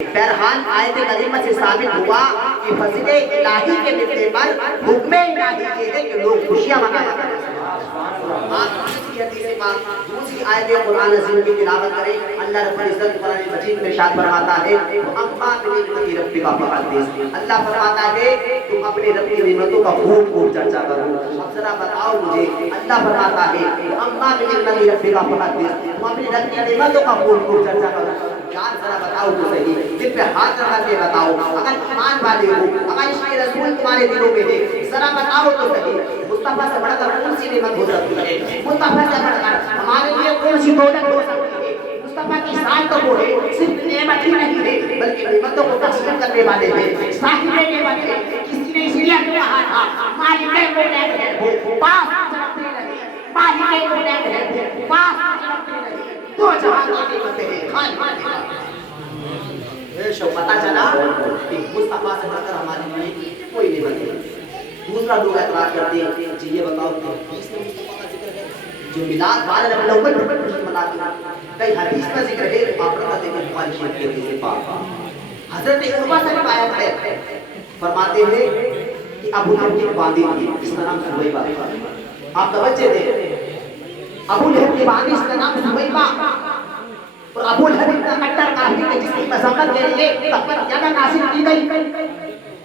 बहरहाल आयत करीमा से साबित हुआ कि फज़िल इलाही के मिलने पर हुक्म इलाही ये है कि लोग खुशियां मनाया करें। दूसरी आयत कुरान अज़ीम की तिलावत करें। अल्लाह रब्बुल इज़्ज़त कुरान मजीद में इरशाद फरमाता है अम्मा बिनिअमति रब्बिका फहद्दिस, अल्लाह फरमाता है तुम अपने रब की नेमतों का खूब खूब चर्चा करो। अब जरा बताओ मुझे, अल्लाह फरमाता है अम्मा बिनिअमति रब्बिका फहद्दिस, तुम अपने रब की नेमतों का खूब खूब चर्चा करो। यार जरा बताओ तो सही, दिल पे हाथ रखा के बताओ, अगर ईमान वाले हो, अगर इसके रसूल तुम्हारे दिलों में है, जरा बताओ तो सही, मुस्तफा से बढ़कर कौन सी नेमत हो सकती है? मुस्तफा से बढ़कर हमारे लिए कौन सी दौलत हो सकती है? मुस्तफा की शान तो वो है, सिर्फ नेमत ही नहीं है बल्कि नेमतों को तस्लीम करने वाले हैं, साहिब नेमत है। किसी ने इसलिए कहा था मालिक मुल्क है पास रखते रहे, मालिक मुल्क है पास रखते रहे, दो जहां की नेमतें हैं खाली पता चला कि मुस्तफा से बढ़कर हमारे लिए कोई नेमत नहीं। दूसरा लोग एतराज करते हैं जी ये बताओ कि हदीस में मुस्तफा का जिक्र है, जो मिलाद वाले रबीउल अव्वल पर खुशी मनाते हैं, कई हदीस का जिक्र है। आप लोग देखिए बुखारी शरीफ के हदीस पाक हजरत उर्वा से रिवायत है, फरमाते हैं कि अबू लहब की बांदी थी, इसका नाम सुवैबा था। आप तवज्जो दें, अबू लहब की बांदी इसका नाम सुवैबा, और अबू लहब इतना कट्टर काफिर है जिसकी मज़म्मत के लिए तकबर ज़्यादा नासिब की गई,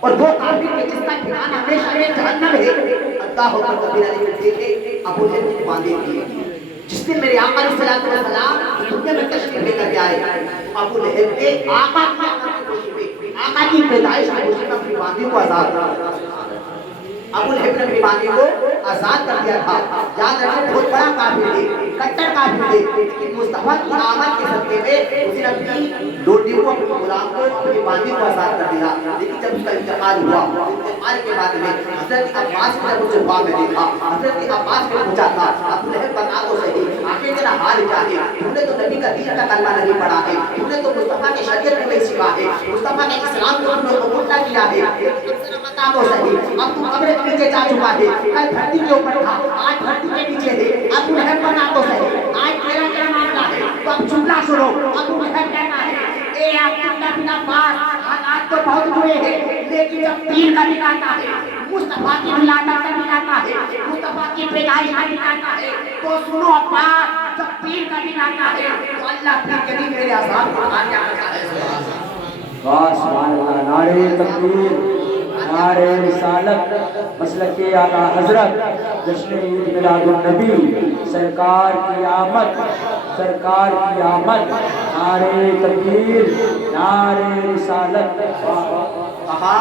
और वो काफिर है जिसका ठिकाना हमेशा में जहन्नम है। अल्लाह अकबर कबीर अली में देखे अबू लहब की बांदी थी। जिस दिन मेरे आका अलैहिस्सलातु वस्सलाम दुनिया में तशरीफ लेकर के आए, अबू लहब ने आका की खुशी में, आका की पैदाइश की खुशी में अपनी बांदी को आजाद कर दिया। अबू लहब ने अपनी बांदी को आजाद कर दिया था। याद रखें बहुत बड़ा काफिर है, कट्टर काफिर है, लेकिन मुस्तफा की आमद के सदके में उसने अपनी लोटी को, अपने गुलाम को, अपनी बांदी को आजाद कर दिया। लेकिन जब उसका इंतकाल हुआ, इंतकाल के बाद में हजरत अब्बास ने जब उसे ख्वाब में देखा, हजरत अब्बास ने पूछा था अबू लहब बता तो सही आखिर तेरा हाल क्या है? तूने तो नबी का दीन का कलमा नहीं पढ़ा है, तूने तो मुस्तफा की शरीयत को नहीं सीखा है, मुस्तफा के इस्लाम को तुमने कबूल ना किया है, बता तो सही अब तू कब्र के नीचे जा चुका है, कल धरती के ऊपर था, आज धरती के नीचे है। अबू लहब बता तो सही आज तेरा क्या मामला है? तो अब जुमला सुनो। अबू लहब कहता है ए अब्दुल्लाह बिन अब्बास, हालात तो बहुत बुरे हैं, लेकिन जब पीर का दिन आता है, मुस्तफा की विलादत का दिन आता है, मुस्तफा की पैदाइश का दिन आता है, तो सुनो अब्बास, जब पीर का दिन आता है तो अल्लाह पीर के दिन मेरे अज़ाब को उठा के आता है। वाह सुभान अल्लाह, नारे तकबीर, नारे रिसालत, मसलक के आला हजरत, जश्न ईद मिलादुन नबी, सरकार की आमद, सरकार की आमद, नारे तकबीर, नारे रिसालत। कहा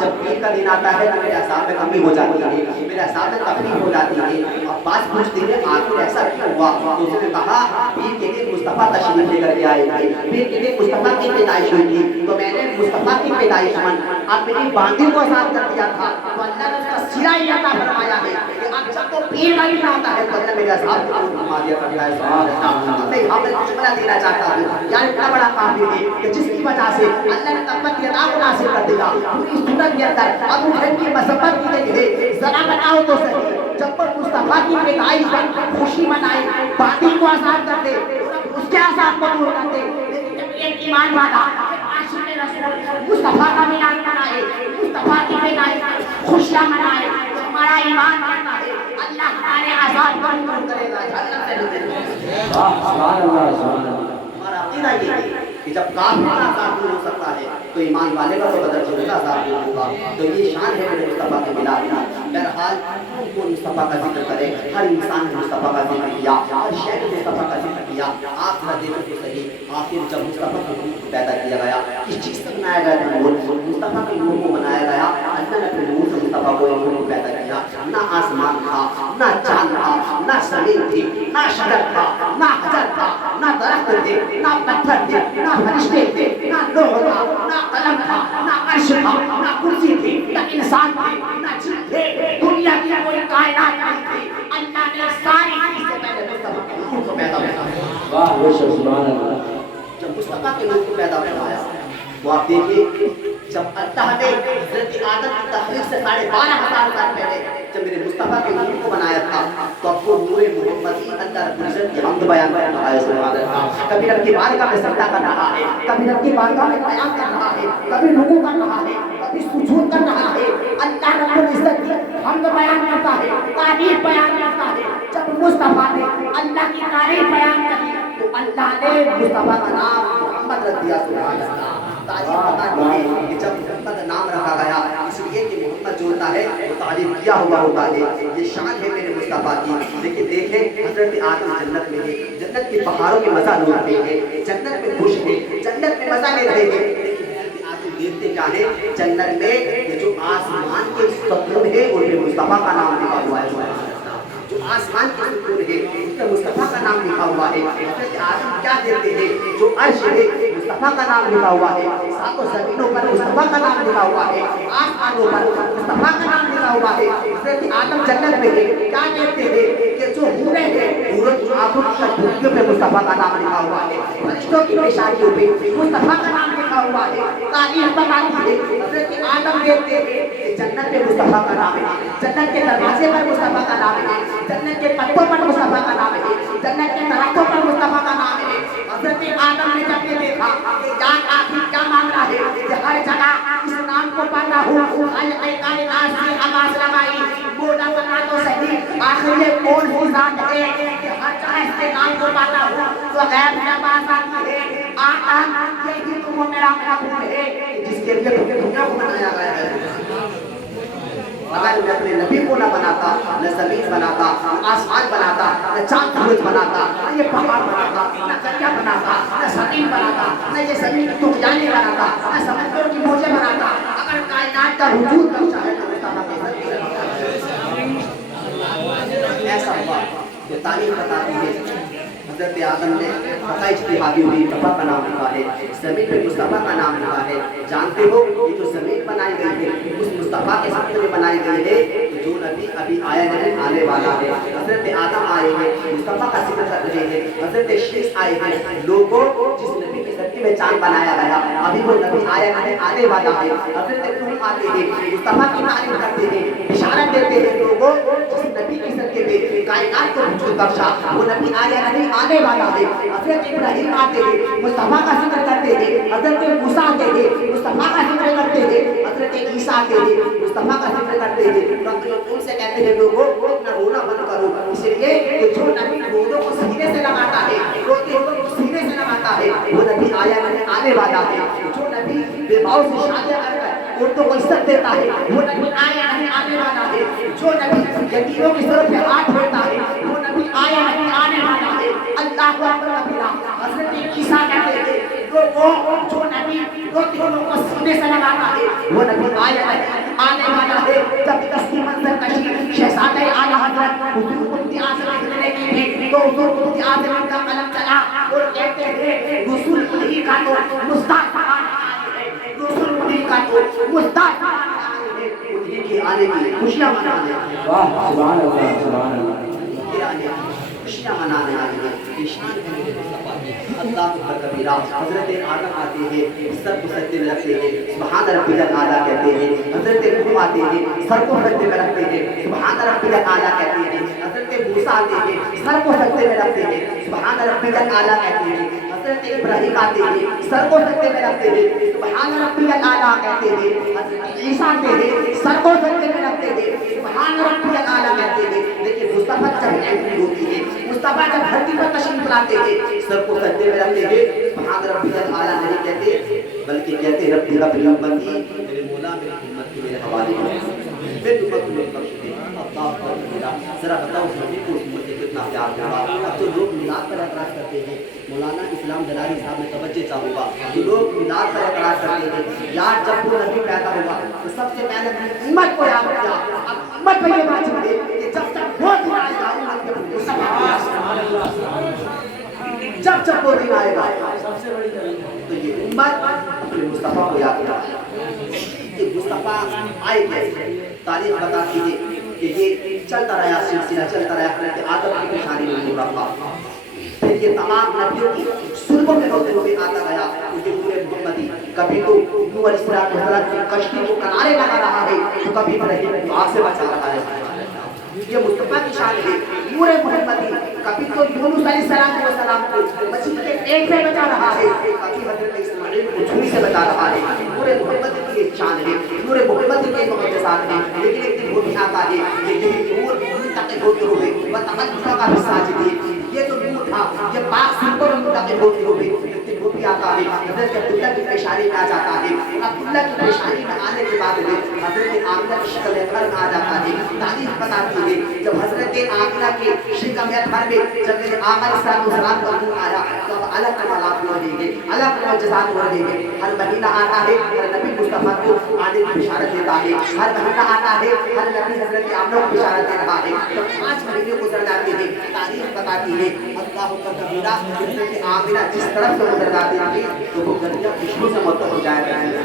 जब पीर का दिन आता है तो मेरे अज़ाब में कमी हो जाती है, मेरे अज़ाब में तकलीफ हो जाती है। अब्बास पूछते हैं आखिर ऐसा क्यों हुआ? तो उसने कहा पीर के दिन मुस्तफा तशरीफ लेकर के आए थे, पीर के दिन मुस्तफा की पैदाइश हुई थी, तो मैंने मुस्तफा की पैदाइश मन अपनी बांदी को आजाद कर दिया था, तो अल्लाह ने उसका सिला ही अता फरमाया है कि अब जब तो पीर का दिन आता है तो अल्लाह मेरे अज़ाब को फरमा दिया करता है। मैं यहाँ पर जुमला देना चाहता हूँ, यार इतना बड़ा काफिर है कि जिसकी वजह से अल्लाह ने तकबर की अता को नासिब कर दिया। पूरी सूरत के अंदर अबू लहब की मज़म्मत की गई है। जरा बताओ तो सही जब पर मुस्तफा की पैदाइश पर खुशी मनाए, बांदी को आजाद कर दे, उसके आजाद को दूर कर दे, लेकिन जब एक ईमान वाला आशिक़ रसूल मुस्तफा का मिलाद मनाए, मुस्तफा की पैदाइश पर खुशियां मनाए, तो हमारा ईमान मानता है अल्लाह हमारे आजाद को दूर करेगा। वाह सुभान अल्लाह, सुभान अल्लाह। हमारा अकीदा ये है कि जब काफिर आजाद दूर हो सकता है तो ईमान वाले का तो बदल जरूर आजाद दूर होगा। तो ये शान है मेरे मुस्तफा के मिलाद का। बहरहाल कौन मुस्तफा का जिक्र करे, हर इंसान ने मुस्तफा का जिक्र किया, हर शय ने मुस्तफा का जिक्र किया। आप ना देखो तो सही आखिर जब मुस्तफा के नूर को पैदा किया गया, किस चीज़ से बनाया गया था? नूर, मुस्तफा के नूर को बनाया गया। अल्लाह ने अपने नूर से मुस्तफा को नूर को पैदा किया। ना आसमान था, ना चांद था, ना ज़मीन थी, ना शजर था, ना हजर था, ना दरख्त थे, ना पत्थर थे, ना फरिश्ते थे, ना लोह था, ना कलम था, ना अर्श था, ना कुर्सी थी, ना इंसान थे, ना जिन थे, दुनिया की कोई कायनात नहीं थी। अल्लाह ने सारी चीज़ें पहले मुस्तफा के नूर को पैदा किया। वाह बेशक सुभान अल्लाह। जब मुस्तफा के नूर को पैदा करवाया तो आप देखिए जब अल्लाह ने हज़रत आदम की तख़लीक़ से 12,500 साल पहले جب میرے مصطفیٰ کے نور کو بنایا تھا تو اب وہ نور محمدی اللہ رب العزت کی حمد بیان کر رہا ہے سبحان اللہ. کبھی رب کی بارگاہ میں سجدہ کر رہا ہے, کبھی رب کی بارگاہ میں قیام کر رہا ہے, کبھی رکوع کر رہا ہے, کبھی سجود کر رہا ہے. اللہ رب العزت کی حمد بیان کرتا ہے, تعریف بیان کرتا ہے. جب مصطفیٰ نے اللہ کی تعریف بیان کی تو اللہ نے مصطفیٰ کا نام محمد رکھ دیا سبحان اللہ. تعریف بتاتی ہے کہ جب محمد نام رکھا گیا اس لیے کہ محمد جو ہوتا ہے وہ تعریف کیا ہوا ہوتا ہے. یہ شان ہے میرے مصطفیٰ کی. لیکن دیکھیں حضرت آدم جنت میں ہے, جنت کے پہاڑوں کے مزہ لے رہے ہیں, جنت میں خوش ہے, جنت میں مزہ لے رہے ہیں. دیکھتے کیا ہے جنت میں یہ جو آسمان کے ستون ہے ان میں مصطفیٰ کا نام لکھا ہوا ہے. جو آسمان کے ستون ہے اس میں مصطفیٰ کا نام لکھا ہوا ہے. حضرت آدم کیا دیکھتے ہیں جو عرش ہے مصطفیٰ کا نام لکھا ہوا ہے, ساتوں زمینوں پر مصطفیٰ کا نام لکھا ہوا ہے, آسمانوں پر مصطفیٰ کا نام لکھا ہوا ہے. حضرت آدم جنت میں ہے, کیا دیکھتے ہیں کہ جو حوریں ہیں حوروں کی آنکھوں کی دھوکیوں پہ مصطفیٰ کا نام لکھا ہوا ہے, فرشتوں کی پیشانیوں پہ مصطفیٰ کا نام لکھا ہوا ہے. تعریف بتاتی ہے حضرت آدم دیکھتے ہیں کہ جنت میں مصطفیٰ کا نام ہے, جنت کے دروازے پر مصطفیٰ کا نام ہے, جنت کے پتوں پر مصطفیٰ کا نام ہے, جنت کے درختوں پر مصطفیٰ کا نام ہے. حضرت آدم نے جب یہ دیکھا کہ جان آخر کیا مانگ رہا ہے کہ ہر جگہ اس نام کو پاتا ہوں, خالق کائنات سے آواز لگائی بولا بنا تو صحیح آخر یہ کون ہی ذات ہے کہ ہر جگہ اس کے نام کو پاتا ہوں. تو غیب میں آواز آتی ہے یہی تو وہ میرا محبوب ہے جس کے لیے دنیا کو بنایا گیا ہے. اگر میں اپنے نبی کو نہ بناتا, نہ زمین بناتا, نہ آسمان بناتا, نہ چاند سورج بناتا, نہ یہ پہاڑ بناتا, نہ دریا بناتا, نہ زمین بناتا, نہ یہ زمین کی طغیانیں بناتا, نہ سمندر کی موجیں بناتا, اگر کائنات کا وجود بخشا ہے تو مصطفیٰ کے ذریعے ایسا ہوا. یہ تعریف بتاتی ہے حضرت آدم نے خطا اجتہادی ہوئی, مصطفیٰ کا نام لکھا ہے, زمین پہ مصطفیٰ کا نام لکھا ہے. جانتے ہو یہ جو زمین بنائی گئی ہے اس مصطفیٰ کے ساتھ میں بنائی گئی ہے جو نبی ابھی آیا نہیں آنے والا ہے. حضرت آدم آئے ہیں مصطفیٰ کا ذکر کر رہے ہیں, حضرت شیش آئے ہیں لوگوں جس نبی کی ذریعے میں چاند بنایا گیا ابھی وہ نبی آیا نہیں آنے والا ہے. حضرت نوح آتے ہیں مصطفیٰ کی تعریف کرتے ہیں, بشارت دیتے ہیں لوگوں جس نبی کی ذریعے میں کائنات کو وجود بخشا وہ نبی آیا نہیں آنے والا ہے. حضرت ابراہیم آتے ہیں مصطفیٰ کا ذکر کرتے ہیں, حضرت موسیٰ آتے ہیں مصطفیٰ کا ذکر کرتے ہیں, حضرت عیسیٰ آتے ہیں مصطفیٰ کا ذکر کرتے ہیں. ان سے کہتے ہیں لوگوں اپنا رونا بند کرو, اس لیے کہ جو نبی رونوں کو سینے سے لگاتا ہے, روتے ہوئے کو سینے سے لگاتا ہے وہ نبی آیا نہیں آنے والا ہے. جو نبی بیواؤں سے شادیاں کر کر عورتوں کو عزت دیتا ہے وہ نبی آیا نہیں آنے والا ہے. جو نبی یتیموں کی طرف سے ہاتھ پھیرتا ہے وہ نبی آیا نہیں آنے والا ہے. اللہ اکبر کبیرہ. حضرت عیسیٰ کہتے ہیں لوگوں جو نبی روتے ہوئے کو سینے سے لگاتا ہے وہ نبی آیا نہیں آنے والا ہے. جب دستی منظر کشی شہزادہ اعلیٰ حضرت حضور قدس اعظم ہجرے کی تھی تو حضور قدس اعظم کا قلم چلا اور کہتے ہیں رسول خدا کا تو مصطفیٰ رسول خدا کا تو مصطفیٰ انہیں کے آنے کی خوشیاں منانے. واہ سبحان اللہ سبحان اللہ. خوشیاں منانے آئے ہیں. شان ہے میرے مصطفیٰ کی. اللہ اکبر کبیرہ. حضرت آدم آتے ہیں سر کو سجدے میں رکھتے ہیں سبحان ربی الاعلیٰ کہتے ہیں. حضرت نوح آتے ہیں سر کو سجدے میں رکھتے ہیں سبحان ربی الاعلیٰ کہتے ہیں. حضرت موسیٰ آتے ہیں سر کو سجدے میں رکھتے ہیں سبحان ربی الاعلیٰ کہتے ہیں. حضرت ابراہیم آتے ہیں سر کو سجدے میں رکھتے ہیں سبحان ربی الاعلیٰ کہتے ہیں. حضرت عیسیٰ آتے ہیں سر کو سجدے میں رکھتے ہیں سبحان ربی الاعلیٰ کہتے ہیں. لیکن مصطفیٰ جب اینٹری ہوتی ہے, مصطفیٰ جب دھرتی پر تشریف لاتے ہیں سر کو سجدے میں رکھتے ہیں سبحان ربی الاعلیٰ نہیں کہتے بلکہ کہتے ربی ربی امتی میرے مولا میری امت کی میرے حوالے کر میری امت کو میرے بخش دے. اللہ اکبر. ذرا بتاؤ اس نبی کو اس امت سے کتنا پیار ہوگا. اب تو لوگ میلاد پر اعتراض کرتے ہیں. مولانا اسلام جلالی صاحب میں توجہ چاہوں گا جو لوگ میلاد پر اعتراض کرتے ہیں یار جب وہ نبی پیدا ہوگا تو سب سے پہلے اپنی امت کو یاد کیا. اب امت پہ یہ واجب ہے کہ جب تک وہ دن آئے گا امت کے جب وہ دن آئے گا تو یہ امت اپنے مصطفیٰ کو یاد کرے. کہ مصطفیٰ آئے کیسے. تاریخ بتاتی ہے کہ یہ چلتا رہا سلسلہ چلتا رہا حضرت آدم کی پیشانی میں نور رکھا. پھر یہ تمام نبیوں کی سلبوں میں ہوتے ہوئے آتا گیا کیونکہ پورے محمدی کبھی تو نوح علیہ السلام کی کشتی کو کنارے لگا رہا ہے تو کبھی ابراہیم آگ سے بچا رہا ہے. یہ مصطفیٰ کی شان ہے نور محمدی کبھی تو یونس علیہ السلام کو مچھلی کے پیٹ سے بچا رہا ہے کبھی حضرت اسماعیل کو چھری سے بچا رہا ہے نور محمدی کی یہ شان ہے نور محمدی کے مقدسات ہیں لیکن ایک دن وہ بھی آتا ہے کہ یہ نور منتقل ہوتے ہوئے وتقدس کا ساجد یہ جو نور تھا یہ پاک سنتوں میں منتقل ہوتے ہوئے لیکن وہ بھی آتا ہے حضرت عبداللہ کی پیشانی میں آ جاتا ہے عبداللہ کی پیشانی میں آنے کے بعد میں حضرت آمنہ کی شکل اکبر میں آ جاتا ہے تاریخ بتاتی ہے جب حضرت آمنہ کے شکم اکبر میں جب میرے آقا علیہ السلام کا روح آیا تو اب الگ کمالات ہو رہے ہیں الگ معجزات ہو رہے ہیں ہر مہینہ آتا ہے ہر نبی مصطفیٰ کو آنے کی بشارت دیتا ہے ہر مہینہ آتا ہے ہر نبی حضرت آمنہ کو بشارت دے رہا ہے جب 5 مہینے گزر جاتے ہیں تاریخ بتاتی ہے اللہ اکبر کبیرہ حضرت آمنہ جس طرف سے گزر جاتے ہیں تو وہ گرمیاں خوشبو سے معطر ہو جایا ہے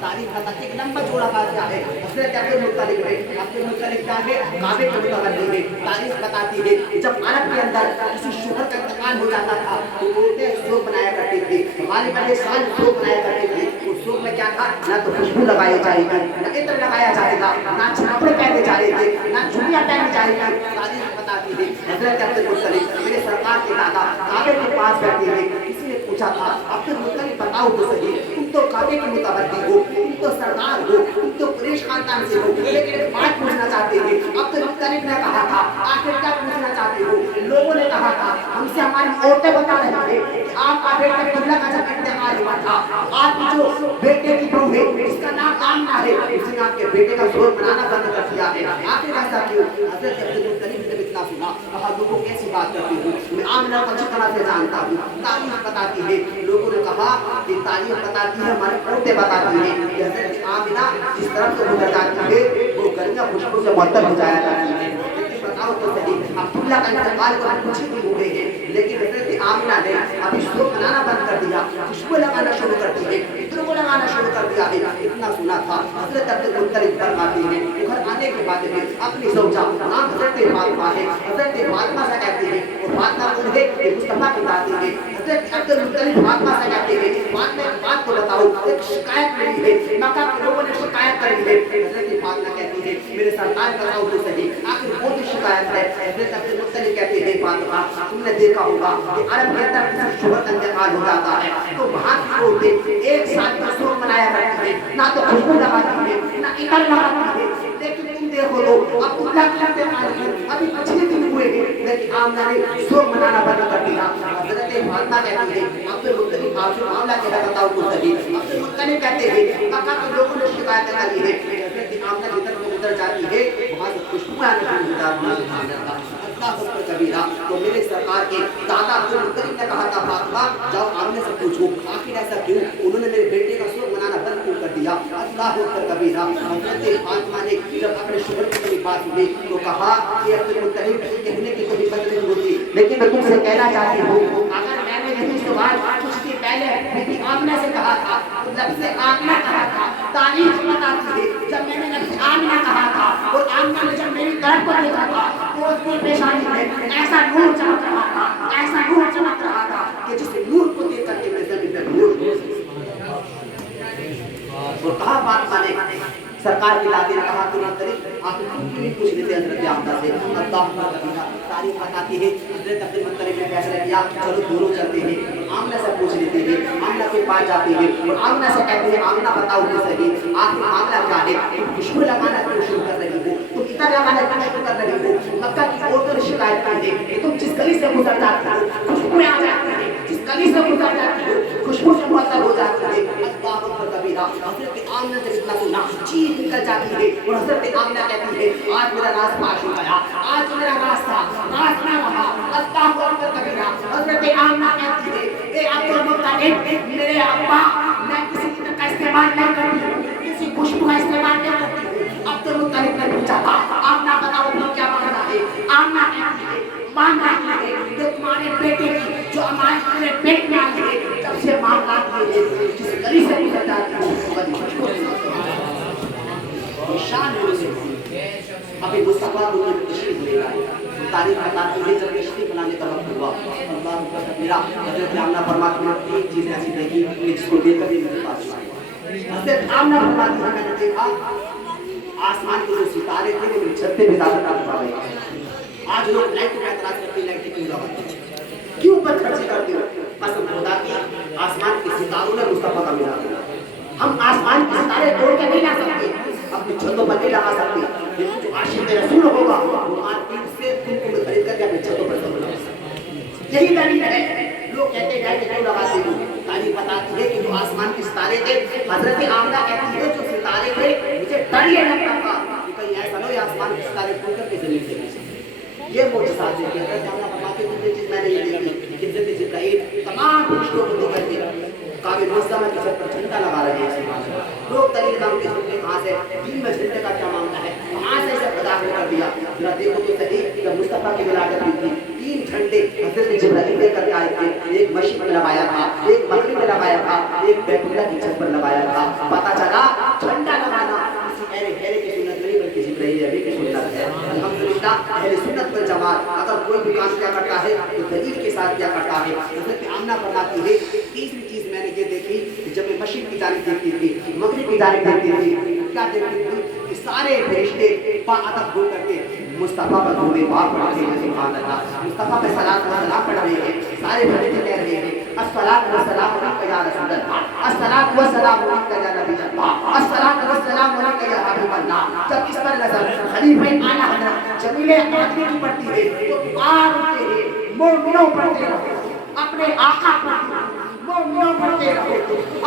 تاریخ بتاتی ہے ایک لمبا چوڑا واقعہ ہے حضرت عبدالمطلب ہے عبدالمطلب کیا ہے کعبے کے متولی ہے تاریخ بتاتی ہے جب عرب کے اندر کسی شوہر کا انتقال ہو جاتا تھا تو عورتیں سوگ بنایا کرتی تھی ہمارے پہلے سال سوگ بنایا کرتے تھے اس سوگ میں کیا تھا نہ تو خوشبو لگائی جائے گی نہ عطر لگایا جائے گا نہ چھاپڑے پہنے جائے گے نہ جھولیاں پہنی جائے گی تاریخ بتاتی ہے حضرت عبدالمطلب میرے سرکار کے دادا کعبے کے پاس بیٹھے ہوئے کسی نے پوچھا تھا عبدالمطلب بتاؤ تو صحیح تم تو کعبے کے متولی ہو تم تو سردار ہو تم تو قریش خاندان سے ہو لیکن ایک بات پوچھنا چاہتے ہیں عبدالمطلب نے کہا تھا آخر کیا پوچھنا چاہتے ہو لوگوں نے کہا تھا ہم سے ہماری عورتیں بتا رہی ہیں کہ آپ کا بیٹا عبداللہ کا جب انتقال ہوا تھا آپ کی جو بیٹے کی بہو ہے جس کا نام آمنہ ہے اس نے آپ کے بیٹے کا زور بنانا بند کر دیا ہے آخر ایسا کیوں حضرت عبدالمطلب نے اتنا سنا کہا لوگوں کیسی بات کرتی ہوں میں آمنہ کو اچھی طرح سے جانتا ہوں تاریخ بتاتی ہے لوگوں نے کہا کہ تاریخ بتاتی ہے ہماری عورتیں بتاتی ہیں کہ حضرت آمنہ جس طرف سے گزر جاتی ہے وہ گرمیاں خوشبو سے معطر ہو جایا کرتی ہے بتاؤ تو صحیح عبداللہ کا انتقال کو کچھ ہی ہو گئے ہیں لیکن حضرت آمنہ نے ابھی سوگ بنانا بند کر دیا خوشبو لگانا شروع کر دی ہے عطر کو لگانا شروع کر دیا ہے اتنا سنا تھا حضرت عبدالمطلب فرماتے ہیں گھر آنے کے بعد میں اپنی زوجہ نام حضرت فاطمہ ہے حضرت فاطمہ سے کہتے ہیں اور فاطمہ کو ہے کہ مصطفیٰ کی دادی ہے حضرت عبدالمطلب فاطمہ سے کہتے ہیں فاطمہ ایک بات کو بتاؤ ایک شکایت ملی ہے مکہ کے لوگوں نے شکایت کری ہے حضرت فاطمہ کہتی ہے میرے سرکار بتاؤ تو صحیح آخر کون سی شکایت ہے حضرت عبدالمطلب کہتے ہیں فاطمہ تم نے دیکھا ہوگا کہ عرب کے اندر کسی شوہر کا انتقال ہو جاتا ہے تو وہاں کی عورتیں ایک ساتھ کا سوگ منایا کرتی ہیں نہ تو خوشبو لگاتی ہیں نہ عطر لگاتی ہیں لیکن تم دیکھو تو عبداللہ کی انتقال کو ابھی 5 دن ہوئے ہیں لیکن آمنہ نے سوگ منانا بند کر دیا حضرت فاطمہ کہتی ہے عبدالمطلب آپ سے معاملہ کیا بتاؤ تو صحیح عبدالمطلب کہتے ہیں مکہ کے لوگوں نے شکایت کری ہے حضرت آمنہ جدھر کو ادھر جاتی ہے وہاں سے خوشبو آنے شروع ہو جاتی ہے اللہ اکبر کبیرہ تو میرے سرکار کے دادا عبدالمطلب نے کہا تھا فاطمہ جاؤ آمنہ سے پوچھو آخر ایسا کیوں انہوں نے میرے بیٹے کا سوگ منانا بند کیوں کر دیا اللہ اکبر کبیرہ حضرت فاطمہ نے جب اپنے شوہر کی بات ہوئی تو کہا کہ عبدالمطلب کہنے کی کوئی بات نہیں ہوتی لیکن میں تم سے کہنا چاہتی ہوں اگر میں نے یہی سوال کچھ دن پہلے بیٹی آمنہ سے کہا تھا تو لفظ آمنہ کہا تھا تاریخ بتاتی ہے جب میں نے لفظ آمنہ کہا تھا اور آمنہ نے جب میری طرف کو دیکھا تھا تو اس کی پیشانی میں ایسا نور چمک رہا تھا ایسا نور چمک رہا تھا کہ جس نور کو دیکھ کر کے میں زمین پر نور اور کہا فاطمہ نے سرکار کی دادی نے کہا کہ مطلب آپ کیوں نہیں پوچھ لیتے حضرت آمنہ سے اللہ اکبر کبیرہ تاریخ بتاتی ہے حضرت عبدالمطلب نے فیصلہ کیا چلو دونوں چلتے ہیں آمنہ سے پوچھ لیتے ہیں آمنہ کے پاس جاتے ہیں اور آمنہ سے کہتے ہیں آمنہ بتاؤ تو صحیح آخر معاملہ کیا ہے تم خوشبو لگانا کیوں شروع کر رہی ہو تم عطر لگانا کیوں شروع کر رہی ہو مکہ کی عورتوں نے شکایت کی ہے کہ تم جس گلی سے گزر جاتی ہو خوشبو آ جاتی ہے جس گلی سے گزر جاتی ہو خوشبو سے معطر ہو جاتی ہے اللہ اکبر کبیرہ حضرت آمنہ جب اتنا سنا چیخ نکل جاتی ہے اور حضرت آمنہ کہتی ہے آج میرا راز پاش ہو گیا آج میرا راز تھا راز نہ رہا اللہ اکبر کبیرہ حضرت آمنہ کہتی ہے اے عبدالمطلب میرے ابا میں کسی عطر کا استعمال نہیں کرتی ہوں کسی خوشبو کا استعمال نہیں کرتی ہوں عبدالمطلب نے پوچھا تھا آمنہ بتاؤ تم کیا مانگنا ہے آمنہ کہتی ہے مانگنا ہے کہ تمہارے بیٹے کی جو ہمارے پیٹ میں آئی ہے جب سے معاملات ہوئے ہیں جس گلی سے گزر جاتی ہوں شان ہے اسے ابھی مصطفیٰ کو تشریف لے گئے تاریخ بتاتی ہے جب تشریف لانے کا وقت ہوا اللہ اکبر کبیرہ حضرت آمنہ فرماتی ہیں تین چیزیں ایسی دیکھی کہ جس کو دیکھ کر ہی میرے پاس آئی حضرت آمنہ فرماتی ہے میں نے دیکھا आसमान के जो सितारे थे वो मेरी छत पे भी ज्यादा ताकत आ गई। आज लोग लाइट का एतराज करते, लाइट क्यों लगाते, क्यों ऊपर खर्चे करते हो? कसम खुदा की, आसमान के सितारों ने मुस्तफा का मिला दिया। हम आसमान के सितारे तोड़ के नहीं ला सकते, अपनी छतों पर नहीं लगा सकते, लेकिन जो आशिक रसूल होगा वो मार्केट से तुमको खरीद करके अपनी छतों पर सब लगा सकता। यही दलील है। लोग कहते हैं लाइट क्यों लगाते हो? तारीफ बताती है कि जो आसमान के सितारे थे, हजरत आमना कहती है जो सितारे थे मुझे डर ये लगता था कि कहीं ऐसा ना हो ये आसमान के सितारे टूट करके जमीन से गिर जाए। ये मोजज़ात है कि हजरत आमना फरमाती है दूसरी चीज मैंने ये देखी कि हजरत जिब्राइल तमाम फरिश्तों को लेकर के काबिल मुस्तफा की छत पर झंडा लगा रहे हैं। लोग दलील मांगते हैं कहाँ से, दिन में झंडे का क्या मामला है, कहाँ से इसे खुदा ने कर दिया? जरा देखो तो सही, जब मुस्तफा की विलादत हुई थी 3 झंडे हजरत जिब्राइल लेकर के आए थे। एक मस्जिद में लगाया था, एक बकरी में लगाया था, एक बैतुल्लाह की छत पर लगाया था। पता चला झंडा लगाना किसी अहले की सुन्नत नहीं बल्कि जिब्राइल अभी की सुन्नत है। अल्हम्दुलिल्लाह अहले सुन्नत वल जमात अगर कोई भी काम क्या करता है तो दलील के साथ क्या करता है। हजरत आमना फरमाती है तीसरी चीज मैंने ये देखी कि जब मैं मस्जिद की जानिब देखती थी, मगरिब की जानिब देखती थी, क्या देखती थी कि सारे फरिश्ते बाअदब हो करके मुस्तफा पर दुरूद पाक पढ़ते हैं। सुभान अल्लाह, मुस्तफा पे सलात व सलाम पढ़ रहे हैं। सारे फरिश्ते कह रहे हैं अस्सलातु व सलाम अलैका या रसूल अल्लाह, अस्सलातु व सलाम अलैका या नबी अल्लाह, अस्सलातु व सलाम अलैका या हबीब अल्लाह। जब इस पर नजर खलीफा आला हजरत जमील आदमी की पड़ती है तो पार होते हैं, मोमिनों पढ़ते रहो अपने आका पर, मोमिनों पढ़ते रहो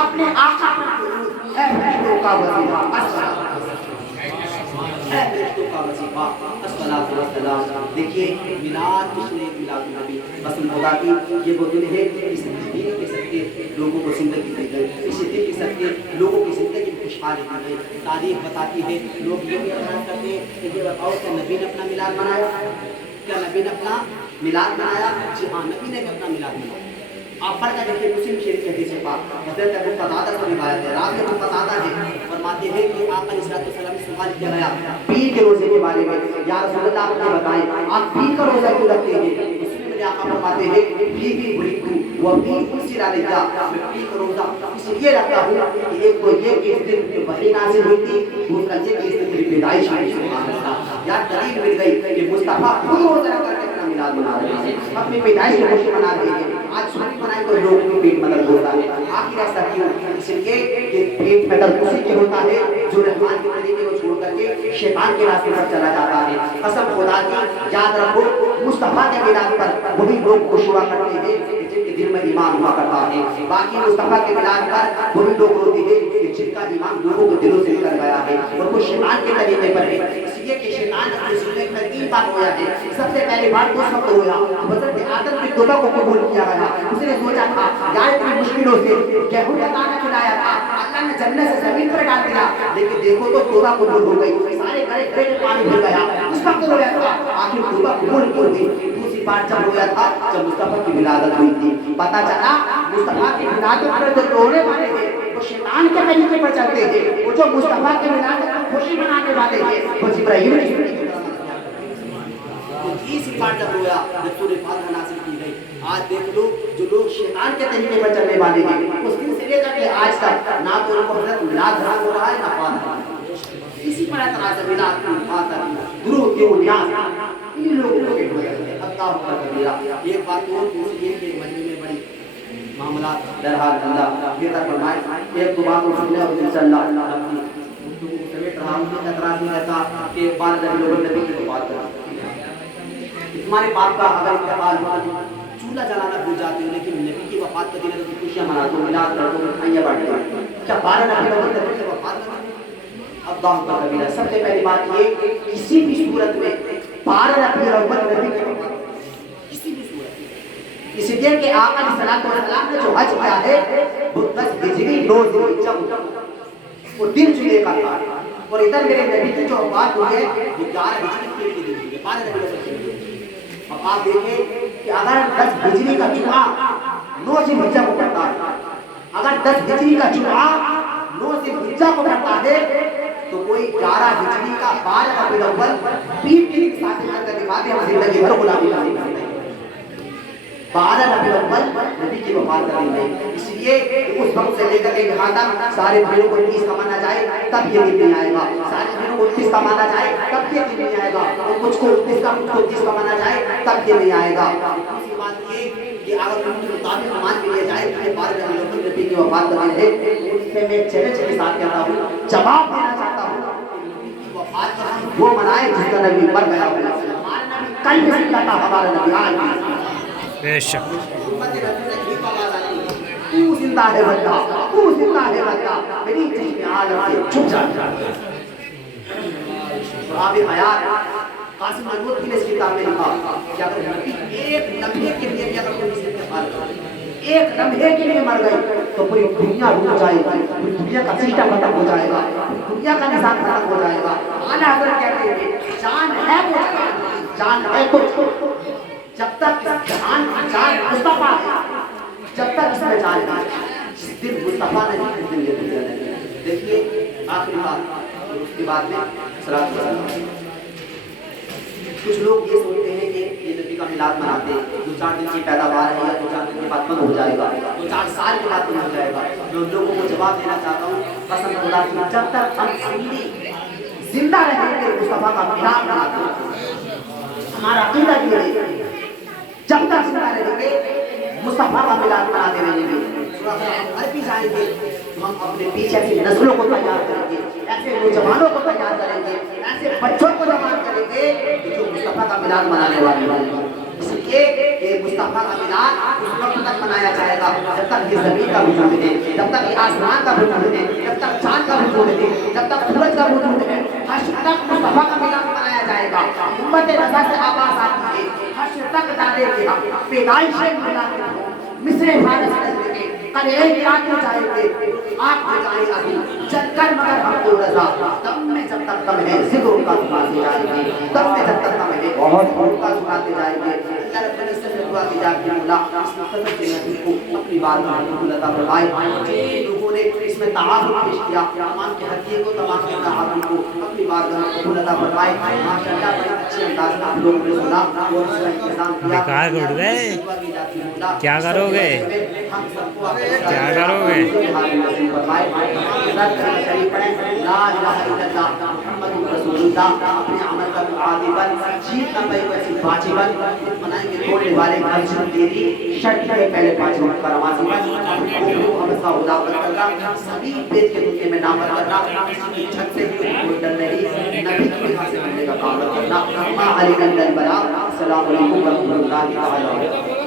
अपने आका पर, ऐ फरिश्तों का वजीफा अस्सलाम, ऐ फरिश्तों का वजीफा अस्सलातु व सलाम। देखिए मिलाद किसने, मिलाद नबी कसम खुदा की ये वो दिन है इस दिन के सदके लोगों को जिंदगी दी गई, इस दिन के सदके लोगों की जिंदगी में खुशहाली दी गई। तारीख बताती है, लोग ये भी एतराज करते हैं कि ये बताओ क्या नबी ने अपना मिलाद मनाया? क्या नबी ने अपना मिलाद मनाया? जी हाँ, नबी ने भी अपना मिलाद मनाया। आप पढ़ कर देखिए मुस्लिम शरीफ के हदीस पाक हज़रत अबू कतादा से रिवायत है। रात में अबू कतादा है फरमाते हैं कि आका अलैहिस्सलाम से सवाल किया गया पीर के रोजे के बारे में, या रसूल अल्लाह आप मुझे बताएं आप पीर का रोजा क्यों रखते हैं? उसमें मेरे आका फरमाते हैं पीर की बुरी व पीर कुर्सी डाले जा, मैं पीर का रोजा इसलिए रखता हूं कि एक तो ये कि इस दिन वही नाज़िल हुई थी, दूसरा ये कि इस दिन मेरी पैदाइश हुई। सुभान अल्लाह, या दलील मिल गई कि मुस्तफा खुद रोजा रख करके अपना मिलाद मना रहे हैं, अपनी पैदाइश की खुशी मना रहे हैं। आज सुन्नी बनाए तो लोगों के पेट में दर्द होता है, आखिर ऐसा क्यों? इसलिए कि पेट में दर्द उसी के होता है जो रहमान के तरीके को छोड़ करके शैतान के रास्ते पर चला जाता है। कसम खुदा की याद रखो मुस्तफा के मिलाद पर वही लोग खुश हुआ करते हैं जिनके दिल में ईमान हुआ करता है। बाकी मुस्तफा के मिलाद पर वही लोग रोते हैं कि जिनका ईमान लोगों के दिलों से निकल गया है और वो शैतान के तरीके पर है। इसलिए कि शैतान अपनी जिंदगी में 3 बार होया है। सबसे पहली बार उस वक्त होया हज़रत आदम की तौबा को कबूल किया गया। उसने सोचा था यार इतनी मुश्किलों से गेहूं का दाना खिलाया था, अल्लाह ने जन्नत से जमीन पर डाल दिया, लेकिन देखो तो तौबा कबूल हो गई, सारे घरे घरे में पानी भर गया। उस वक्त रोया था, आखिर तौबा कबूल हो गई। दूसरी बार जब रोया था जब मुस्तफा की विलादत हुई थी, पता चला मुस्तफा की विलादत पर जो रोने वाले थे वो शैतान के तरीके पर चलते थे, वो जो मुस्तफा की विलादत को खुशी मनाने वाले थे वो जिब्राइल ने इसी बार जब रोया जब सूरह फातिहा नाज़िल की गई। आज देख लो जो लोग शैतान के तरीके पर चलने वाले हैं उस दिन से लेकर के आज तक ना तो उनको हज़रत मिलाद हो रहा है ना फातिहा, इसी पर एतराज़ है मिलाद फातिहा दुरूद के बुनियाद इन लोगों के अल्लाह पर कबीरा। एक बात और दूसरी ये कि मजमे में बड़ी मामला बहरहाल अल्लाह बेहतर फरमाए। एक तो बात को सुनने और इंशाअल्लाह समेट रहा हूं कि एतराज़ नहीं रहता कि बाद में लोग नबी की बात करते तुम्हारे बाप का अगर इंतकाल हुआ चूल्हा जलाना भूल जाते हो, लेकिन नबी की वफात का दिन है तो खुशियां मनाते हो, मिलाद करते हो, मिठाइयां बांटते हो। क्या 12 नबी की वफात अल्लाह का कबीरा। सबसे पहली बात ये किसी भी सूरत में 12 नबी की वफात किसी भी सूरत इसलिए कि आका सल्लल्लाहु अलैहि वसल्लम ने जो हज किया है वो 10 हिजरी 9 ज़िलहिज्जा वो दिन जुमे का था, और इधर मेरे नबी की जो वफात हुई है वो 11 हिजरी के दिन हुई है। 12 नबी अब आप देखें कि अगर 10 हिजरी का जुमा 9 ज़िलहिज्जा को पड़ता है, अगर 10 हिजरी का जुमा 9 ज़िलहिज्जा को पड़ता है तो कोई 11 हिजरी का 12 रबीउल अव्वल पीर के दिन साथ करके दिखाते हम जिंदगी भर गुलामी करते हैं। 12 रबीउल अव्वल नबी की वफात का दिन है। इसलिए उस वक्त से लेकर के यहाँ तक सारे दिनों को 30 का माना जाए तब ये दिन नहीं आएगा, सारे दिनों को 30 का माना जाए तब ये दिन नहीं आएगा, और कुछ को 29 का कुछ को 30 का माना जाए तब ये नहीं आएगा। दूसरी बात ये कि अगर उनके मुताबिक मान के लिए जाए तो 12 रबीउल अव्वल नबी की वफात का दिन है। उससे मैं चैलेंज के साथ कहता हूँ, जवाब देना चाहता हूँ, वो मनाए जिसका नबी मर गया। कल भी जिंदा था हमारा नबी, आज भी बेशक तू जिंदा है बंदा, तू जिंदा है बंदा, मेरी जिस्म आलम से छुप जाता है। सहाबे हयात कासिम ननूतवी ने इस किताब में लिखा कि अगर नबी एक लम्हे के लिए भी अगर कोई इस्तेमाल करे, एक लम्हे के लिए मर गई तो पूरी दुनिया रुक जाएगी, पूरी दुनिया का सिस्टम खत्म हो जाएगा, दुनिया का निजाम खत्म हो जाएगा। आला हज़रत कहते हैं जान है वो जान है तो जब तक इस जहान की जान मुस्तफा है, जब तक इसमें जान है, जिस दिन मुस्तफा नहीं उस दिन ये दुनिया नहीं। देखिए आखिरी बात, उसके बाद में सलात वसलाम। कुछ लोग ये सोचते हैं कि ये नबी का मिलाद मनाते हैं, 2-4 दिन की पैदावार है या 2-4 दिन के बाद बंद हो जाएगा, 2-4 साल के बाद बंद हो जाएगा। मैं उन लोगों को जवाब देना चाहता हूँ, कसम खुदा की, जब तक हम जिंदा रहेंगे मुस्तफा का मिलाद मनाते हैं। हमारा अकीदा ये है, जब तक जिंदा रहेंगे मुस्तफा का मिलाद मनाते रहेंगे। घर भी जाएंगे तो हम अपने पीछे ऐसी नस्लों को तैयार करेंगे, ऐसे नौजवानों को तैयार करेंगे, ऐसे बच्चों को जमा करेंगे जो मुस्तफा का मिलाद मनाने वाले होंगे। इसलिए ये मुस्तफा का मिलाद उस वक्त तक मनाया जाएगा जब तक ये जमीन का वजूद है, जब तक ये आसमान का वजूद है, जब तक चांद का वजूद है, जब तक सूरज का वजूद है, हश्र तक मुस्तफा का मिलाद मनाया जाएगा। उम्मत रज़ा से आवाज़ आती है, हश्र तक डालेंगे हम पैदाइश मिलाद मिस्र फारस करेंगे, कल एक रात में जाएंगे, आग में जाए अभी जलकर मगर हमको रज़ा, तब में जब तक दम है ज़िक्र का सुनाते जाएंगे, तब में जब तक दम है बहुत का सुनाते जाएंगे। अल्लाह रब्बुल इज्जत से दुआ की जाती है, मौला इस मुक़द्दस नबी को अपनी बात में कबूल अता फरमाए। जिन लोगों ने इसमें तआवुन पेश किया, तमाम के हक़ीक़ को तमाम के तआवुन को अपनी बात में कबूल अता फरमाए। माशाअल्लाह बड़े अच्छे अंदाज़ में आप लोगों ने सुना और इसका इंतज़ाम किया। बेकार उठ गए, क्या करोगे, क्या करोगे? सभी पेट के दुनिया में नाम करना, छत से नबी की हाथ से करने का काम करना। अस्सलामु अलैकुम व रहमतुल्लाहि व बरकातहू।